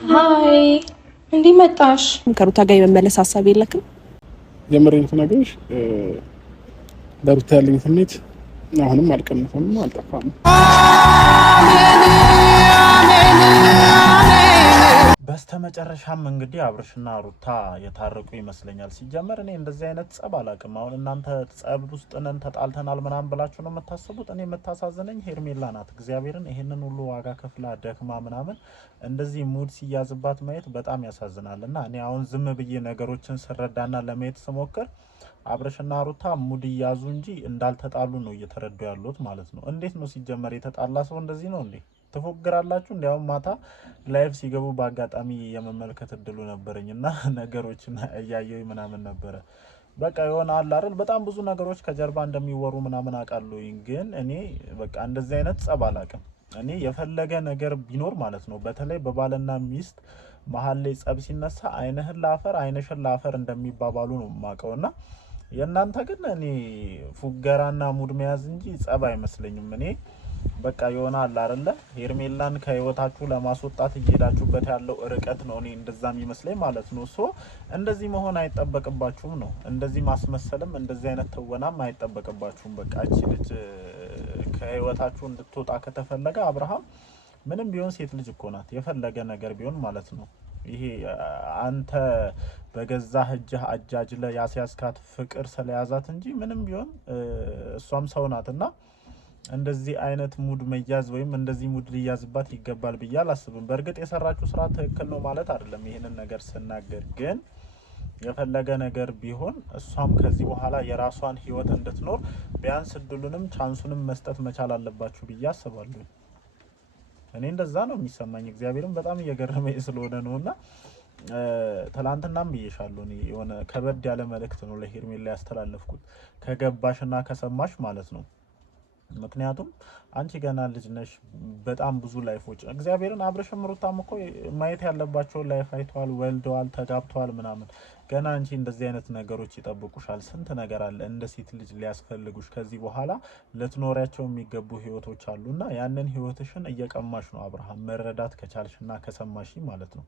ሃይ እንዴት መጣሽ? ከሩታ ጋር የመመለስ ሀሳብ የለክም? የምሬን ተናገርሽ ለሩታ ያለኝ ስሜት አሁንም አልቀነሰም አልጠፋም። በስተመጨረሻም እንግዲህ አብርሽና ሩታ የታረቁ ይመስለኛል። ሲጀመር እኔ እንደዚህ አይነት ጸብ አላውቅም። አሁን እናንተ ጸብ ውስጥ ነን ተጣልተናል ምናምን ብላችሁ ነው የምታስቡት። እኔ የምታሳዝነኝ ሄርሜላ ናት። እግዚአብሔርን ይሄንን ሁሉ ዋጋ ከፍላ ደክማ ምናምን እንደዚህ ሙድ ሲያዝባት ማየት በጣም ያሳዝናል። እና እኔ አሁን ዝም ብዬ ነገሮችን ስረዳና ለማየት ስሞክር አብርሽና ሩታ ሙድ እያዙ እንጂ እንዳልተጣሉ ነው እየተረዱ ያሉት ማለት ነው። እንዴት ነው ሲጀመር የተጣላ ሰው እንደዚህ ነው እንዴ? ትፎግራላችሁ? እንዲያውም ማታ ላይቭ ሲገቡ በአጋጣሚ የመመልከት እድሉ ነበረኝና ነገሮችን እያየሁ ምናምን ነበረ። በቃ የሆነ አለ አይደል በጣም ብዙ ነገሮች ከጀርባ እንደሚወሩ ምናምን አውቃለሁኝ። ግን እኔ በቃ እንደዚህ አይነት ጸብ አላውቅም። እኔ የፈለገ ነገር ቢኖር ማለት ነው በተለይ በባልና ሚስት መሀል ላይ ጸብ ሲነሳ አይንህን ላፈር አይንሽን ላፈር እንደሚባባሉ ነው የማውቀውና የእናንተ ግን እኔ ፉገራና ሙድ መያዝ እንጂ ጸብ አይመስለኝም። እኔ በቃ ይሆናል አይደለ ሄርሜላን ከህይወታችሁ ለማስወጣት እየሄዳችሁበት ያለው ርቀት ነው እኔ እንደዛም ይመስለኝ ማለት ነው። ሶ እንደዚህ መሆን አይጠበቅባችሁም ነው፣ እንደዚህ ማስመሰልም እንደዚህ አይነት ትወናም አይጠበቅባችሁም። በቃ እቺ ልጅ ከህይወታችሁ እንድትወጣ ከተፈለገ አብርሃም ምንም ቢሆን ሴት ልጅ እኮ ናት፣ የፈለገ ነገር ቢሆን ማለት ነው። ይሄ አንተ በገዛ እጅህ አጃጅለ ያስያዝካት ፍቅር ስለያዛት እንጂ ምንም ቢሆን እሷም ሰው ናትና እንደዚህ አይነት ሙድ መያዝ ወይም እንደዚህ ሙድ ሊያዝባት ይገባል ብዬ አላስብም። በእርግጥ የሰራችሁ ስራ ትክክል ነው ማለት አይደለም። ይሄንን ነገር ስናገር ግን የፈለገ ነገር ቢሆን እሷም ከዚህ በኋላ የራሷን ህይወት እንድትኖር ቢያንስ እድሉንም ቻንሱንም መስጠት መቻል አለባችሁ ብዬ አስባለሁ። እኔ እንደዛ ነው የሚሰማኝ። እግዚአብሔርን በጣም እየገረመኝ ስለሆነ ነውና ትላንትናም ብዬሻለሁ። እኔ የሆነ ከበድ ያለ መልእክት ነው ለሄርሜላ ያስተላለፍኩት ከገባሽና ከሰማሽ ማለት ነው። ምክንያቱም አንቺ ገና ልጅ ነሽ፣ በጣም ብዙ ላይፎች እግዚአብሔርን አብርሽም ሩታም እኮ ማየት ያለባቸው ላይፍ አይተዋል፣ ወልደዋል፣ ተጋብተዋል ምናምን። ገና አንቺ እንደዚህ አይነት ነገሮች ይጠብቁሻል። ስንት ነገር አለ እንደ ሴት ልጅ ሊያስፈልጉሽ ከዚህ በኋላ ልትኖሪያቸው የሚገቡ ህይወቶች አሉና ያንን ህይወትሽን እየቀማሽ ነው አብርሃም፣ መረዳት ከቻልሽና ከሰማሽ ማለት ነው።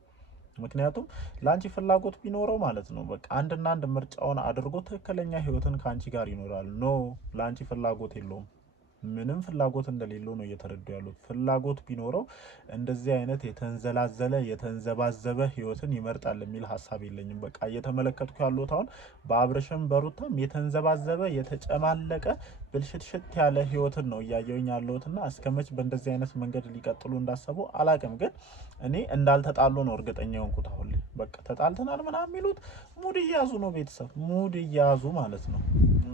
ምክንያቱም ለአንቺ ፍላጎት ቢኖረው ማለት ነው በቃ አንድና አንድ ምርጫውን አድርጎ ትክክለኛ ህይወትን ከአንቺ ጋር ይኖራል። ኖ ለአንቺ ፍላጎት የለውም። ምንም ፍላጎት እንደሌለው ነው እየተረዱ ያሉት። ፍላጎት ቢኖረው እንደዚህ አይነት የተንዘላዘለ የተንዘባዘበ ህይወትን ይመርጣል የሚል ሀሳብ የለኝም። በቃ እየተመለከትኩ ያሉት አሁን በአብርሽም በሩታም የተንዘባዘበ የተጨማለቀ ብልሽትሽት ያለ ህይወትን ነው እያየሁኝ ያለሁትና እስከመች በእንደዚህ አይነት መንገድ ሊቀጥሉ እንዳሰቡ አላቅም። ግን እኔ እንዳልተጣሉ ነው እርግጠኛ የሆንኩት። አሁን ላይ በቃ ተጣልተናል ምናምን የሚሉት ሙድ እያዙ ነው፣ ቤተሰብ ሙድ እያዙ ማለት ነው።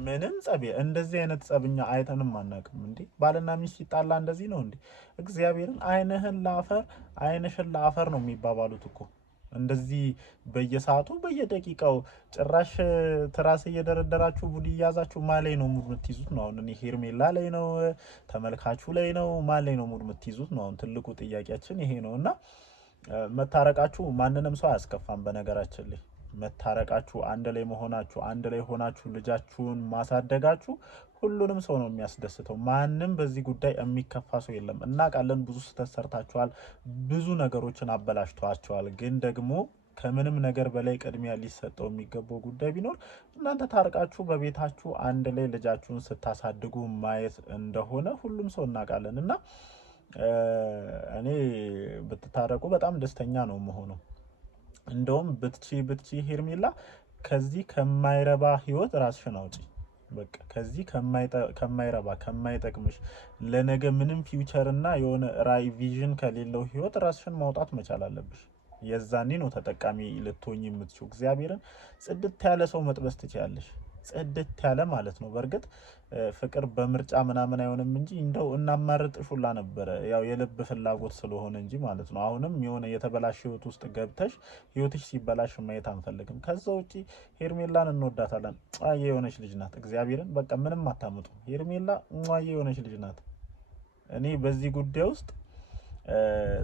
ምንም ጸብ እንደዚህ አይነት ጸብኛ አይተንም አናውቅም። እንዴ ባልና ሚስት ሲጣላ እንደዚህ ነው እንዴ? እግዚአብሔርን አይንህን ላፈር አይንሽን ላፈር ነው የሚባባሉት እኮ እንደዚህ በየሰዓቱ በየደቂቃው። ጭራሽ ትራስ እየደረደራችሁ ሙድ እያዛችሁ ማላይ ነው ሙድ የምትይዙት ነው። አሁን እኔ ሄርሜላ ላይ ነው ተመልካቹ ላይ ነው ማላይ ነው ሙድ የምትይዙት ነው። አሁን ትልቁ ጥያቄያችን ይሄ ነውና መታረቃችሁ ማንንም ሰው አያስከፋም። በነገራችን ላይ መታረቃችሁ አንድ ላይ መሆናችሁ አንድ ላይ ሆናችሁ ልጃችሁን ማሳደጋችሁ ሁሉንም ሰው ነው የሚያስደስተው። ማንም በዚህ ጉዳይ የሚከፋ ሰው የለም። እናውቃለን፣ ብዙ ስህተት ሰርታችኋል፣ ብዙ ነገሮችን አበላሽተዋቸዋል። ግን ደግሞ ከምንም ነገር በላይ ቅድሚያ ሊሰጠው የሚገባው ጉዳይ ቢኖር እናንተ ታርቃችሁ በቤታችሁ አንድ ላይ ልጃችሁን ስታሳድጉ ማየት እንደሆነ ሁሉም ሰው እናውቃለን። እና እኔ ብትታረቁ በጣም ደስተኛ ነው መሆነው። እንደውም ብትቺ ሄርሜላ ከዚህ ከማይረባ ህይወት ራስሽን አውጪ። በቃ ከዚህ ከማይረባ ከማይጠቅምሽ ለነገ ምንም ፊውቸር እና የሆነ ራይ ቪዥን ከሌለው ህይወት ራስሽን ማውጣት መቻል አለብሽ። የዛኔ ነው ተጠቃሚ ልትሆኚ የምትችው። እግዚአብሔርን ጽድት ያለ ሰው መጥበስ ትችያለሽ፣ ጽድት ያለ ማለት ነው። በእርግጥ ፍቅር በምርጫ ምናምን አይሆንም እንጂ እንደው እናማርጥሽ ሁላ ነበረ፣ ያው የልብ ፍላጎት ስለሆነ እንጂ ማለት ነው። አሁንም የሆነ የተበላሽ ህይወት ውስጥ ገብተሽ ህይወትሽ ሲበላሽ ማየት አንፈልግም። ከዛ ውጪ ሄርሜላን እንወዳታለን። ሟዬ የሆነች ልጅ ናት። እግዚአብሔርን በቃ ምንም አታምጡ። ሄርሜላ ሟዬ የሆነች ልጅ ናት። እኔ በዚህ ጉዳይ ውስጥ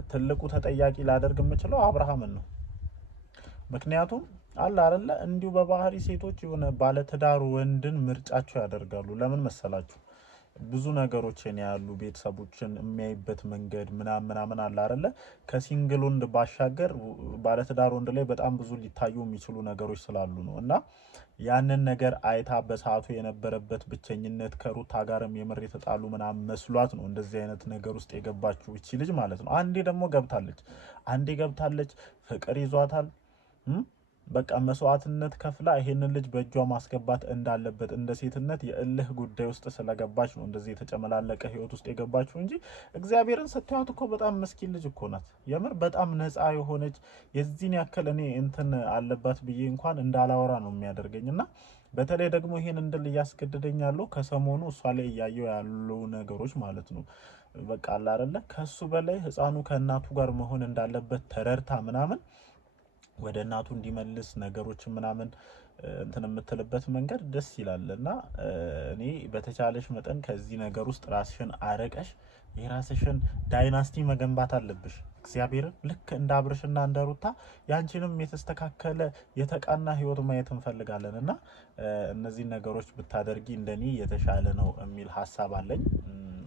ትልቁ ተጠያቂ ላደርግ የምችለው አብርሃምን ነው። ምክንያቱም አለ አይደለ እንዲሁ በባህሪ ሴቶች የሆነ ባለትዳር ወንድን ምርጫቸው ያደርጋሉ። ለምን መሰላችሁ? ብዙ ነገሮችን ያሉ ቤተሰቦችን የሚያይበት መንገድ ምናምን አለ አይደለ? ከሲንግል ወንድ ባሻገር ባለትዳር ወንድ ላይ በጣም ብዙ ሊታዩ የሚችሉ ነገሮች ስላሉ ነው። እና ያንን ነገር አይታ በሰዓቱ የነበረበት ብቸኝነት ከሩታ ጋርም የምር የተጣሉ ምናምን መስሏት ነው እንደዚህ አይነት ነገር ውስጥ የገባችው እቺ ልጅ ማለት ነው። አንዴ ገብታለች፣ ፍቅር ይዟታል። በቃ መስዋዕትነት ከፍላ ይሄንን ልጅ በእጇ ማስገባት እንዳለበት እንደ ሴትነት የእልህ ጉዳይ ውስጥ ስለገባች ነው እንደዚህ የተጨመላለቀ ህይወት ውስጥ የገባችው እንጂ እግዚአብሔርን ስታዩት እኮ በጣም ምስኪን ልጅ እኮ ናት። የምር በጣም ነፃ የሆነች የዚህን ያክል እኔ እንትን አለባት ብዬ እንኳን እንዳላወራ ነው የሚያደርገኝ። እና በተለይ ደግሞ ይሄን እንድል እያስገደደኝ ያለው ከሰሞኑ እሷ ላይ እያየው ያሉ ነገሮች ማለት ነው። በቃ አለ አይደለ? ከሱ በላይ ህፃኑ ከእናቱ ጋር መሆን እንዳለበት ተረድታ ምናምን ወደ እናቱ እንዲመልስ ነገሮችን ምናምን እንትን የምትልበት መንገድ ደስ ይላል። እና እኔ በተቻለሽ መጠን ከዚህ ነገር ውስጥ ራስሽን አረቀሽ የራስሽን ዳይናስቲ መገንባት አለብሽ። እግዚአብሔርን ልክ እንደ አብርሽና እንደ ሩታ ያንቺንም የተስተካከለ የተቃና ህይወት ማየት እንፈልጋለን። እና እነዚህ ነገሮች ብታደርጊ እንደኔ የተሻለ ነው የሚል ሀሳብ አለኝ።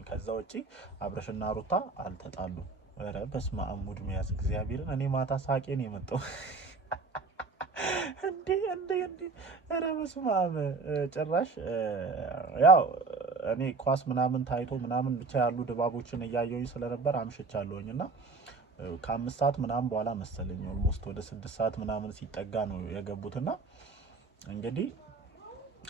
ከዛ ውጪ አብርሽና ሩታ አልተጣሉም። ኧረ በስመ አብ ሙድ መያዝ እግዚአብሔርን እኔ ማታ ሳቄን የመጣው እንዴ ኧረ በስመ አብ ጭራሽ ያው እኔ ኳስ ምናምን ታይቶ ምናምን ብቻ ያሉ ድባቦችን እያየሁኝ ስለነበር አምሽቻለሁኝ። እና ከ5 ሰዓት ምናምን በኋላ መሰለኝ ኦልሞስት ወደ 6 ሰዓት ምናምን ሲጠጋ ነው የገቡትና እንግዲህ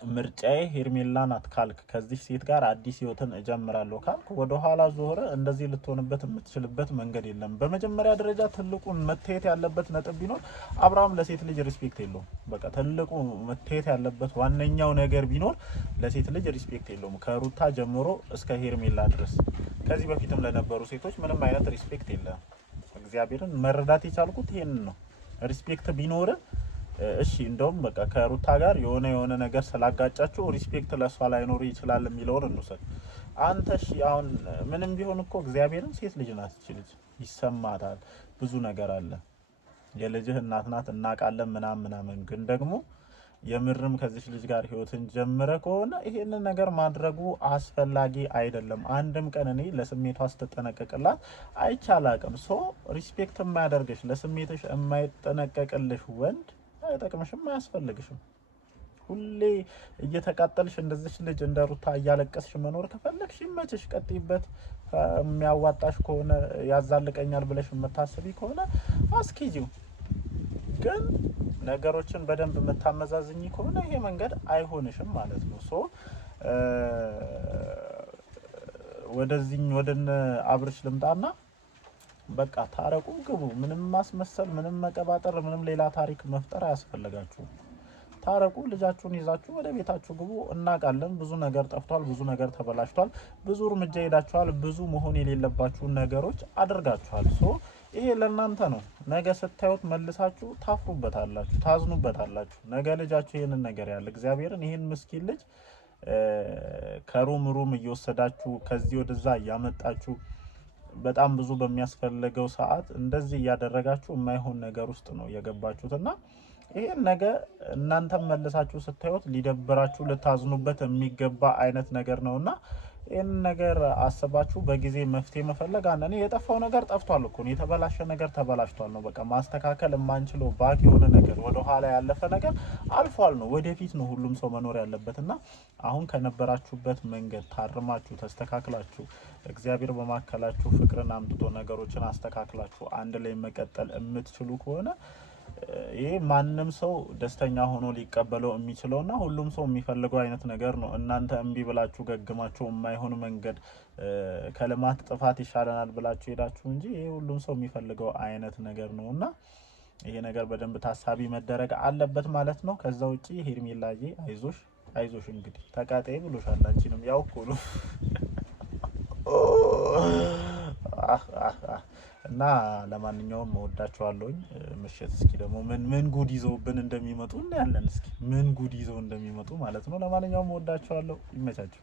ምርጫዬ ሄርሜላ ናት ካልክ ከዚህ ሴት ጋር አዲስ ህይወትን እጀምራለሁ ካልክ ወደ ኋላ ዞረ እንደዚህ ልትሆንበት የምትችልበት መንገድ የለም። በመጀመሪያ ደረጃ ትልቁን መታየት ያለበት ነጥብ ቢኖር አብርሃም ለሴት ልጅ ሪስፔክት የለውም። በቃ ትልቁ መታየት ያለበት ዋነኛው ነገር ቢኖር ለሴት ልጅ ሪስፔክት የለውም። ከሩታ ጀምሮ እስከ ሄርሜላ ድረስ ከዚህ በፊትም ለነበሩ ሴቶች ምንም አይነት ሪስፔክት የለም። እግዚአብሔርን መረዳት የቻልኩት ይሄንን ነው። ሪስፔክት ቢኖር እሺ እንደውም በቃ ከሩታ ጋር የሆነ ነገር ስላጋጫችሁ ሪስፔክት ለሷ ላይኖር ይችላል የሚለውን እንውሰድ። አንተ እሺ አሁን ምንም ቢሆን እኮ እግዚአብሔርን ሴት ልጅ ናት እቺ ልጅ ይሰማታል፣ ብዙ ነገር አለ። የልጅህ እናት ናት እናውቃለን ምናምን ግን ደግሞ የምርም ከዚህ ልጅ ጋር ህይወትን ጀምረ ከሆነ ይሄንን ነገር ማድረጉ አስፈላጊ አይደለም። አንድም ቀን እኔ ለስሜቷ ስትጠነቀቅላት አይቻላቅም። ሶ ሪስፔክት የማያደርግሽ ለስሜትሽ የማይጠነቀቅልሽ ወንድ አይጠቅምሽም፣ አያስፈልግሽም። ሁሌ እየተቃጠልሽ እንደዚህ ልጅ እንደ ሩታ እያለቀስሽ መኖር ከፈለግሽ ይመችሽ፣ ቀጥይበት። የሚያዋጣሽ ከሆነ ያዛልቀኛል ብለሽ የምታስቢ ከሆነ አስኪጂው። ግን ነገሮችን በደንብ የምታመዛዝኝ ከሆነ ይሄ መንገድ አይሆንሽም ማለት ነው። ሶ ወደነ አብርሽ ልምጣና በቃ ታረቁ፣ ግቡ። ምንም ማስመሰል፣ ምንም መቀባጠር፣ ምንም ሌላ ታሪክ መፍጠር አያስፈልጋችሁም። ታረቁ፣ ልጃችሁን ይዛችሁ ወደ ቤታችሁ ግቡ። እናውቃለን ብዙ ነገር ጠፍቷል፣ ብዙ ነገር ተበላሽቷል፣ ብዙ እርምጃ ሄዳችኋል፣ ብዙ መሆን የሌለባችሁን ነገሮች አድርጋችኋል። ሶ ይሄ ለእናንተ ነው። ነገ ስታዩት መልሳችሁ ታፍሩበታላችሁ፣ ታዝኑበታላችሁ። ነገ ልጃችሁ ይሄንን ነገር ያለ እግዚአብሔርን ይሄን ምስኪን ልጅ ከሩም እየወሰዳችሁ ከዚህ ወደዛ እያመጣችሁ በጣም ብዙ በሚያስፈልገው ሰዓት እንደዚህ እያደረጋችሁ የማይሆን ነገር ውስጥ ነው የገባችሁትና ይሄን ነገር እናንተም መልሳችሁ ስታዩት ሊደብራችሁ ልታዝኑበት የሚገባ አይነት ነገር ነውና ይሄን ነገር አስባችሁ በጊዜ መፍትሄ መፈለግ። አንዴ የጠፋው ነገር ጠፍቷል እኮ ነው፣ የተበላሸ ነገር ተበላሽቷል ነው። በቃ ማስተካከል የማንችለው ባክ የሆነ ነገር ወደ ኋላ ያለፈ ነገር አልፏል ነው። ወደፊት ነው ሁሉም ሰው መኖር ያለበትና አሁን ከነበራችሁበት መንገድ ታርማችሁ ተስተካክላችሁ እግዚአብሔር በማከላችሁ ፍቅርን አምጥቶ ነገሮችን አስተካክላችሁ አንድ ላይ መቀጠል የምትችሉ ከሆነ ይሄ ማንም ሰው ደስተኛ ሆኖ ሊቀበለው የሚችለውና ሁሉም ሰው የሚፈልገው አይነት ነገር ነው። እናንተ እምቢ ብላችሁ ገግማችሁ የማይሆን መንገድ ከልማት ጥፋት ይሻለናል ብላችሁ ሄዳችሁ እንጂ ይሄ ሁሉም ሰው የሚፈልገው አይነት ነገር ነውና ይሄ ነገር በደንብ ታሳቢ መደረግ አለበት ማለት ነው። ከዛ ውጪ ሄርሜላዬ አይዞሽ እንግዲህ ተቃጣይ ብሎሻል። አንቺንም ያው እኮ ነው እና ለማንኛውም እወዳችኋለሁኝ። ምሽት እስኪ ደግሞ ምን ጉድ ይዘውብን እንደሚመጡ እናያለን። እስኪ ምን ጉድ ይዘው እንደሚመጡ ማለት ነው። ለማንኛውም እወዳችኋለሁ። ይመቻችሁ።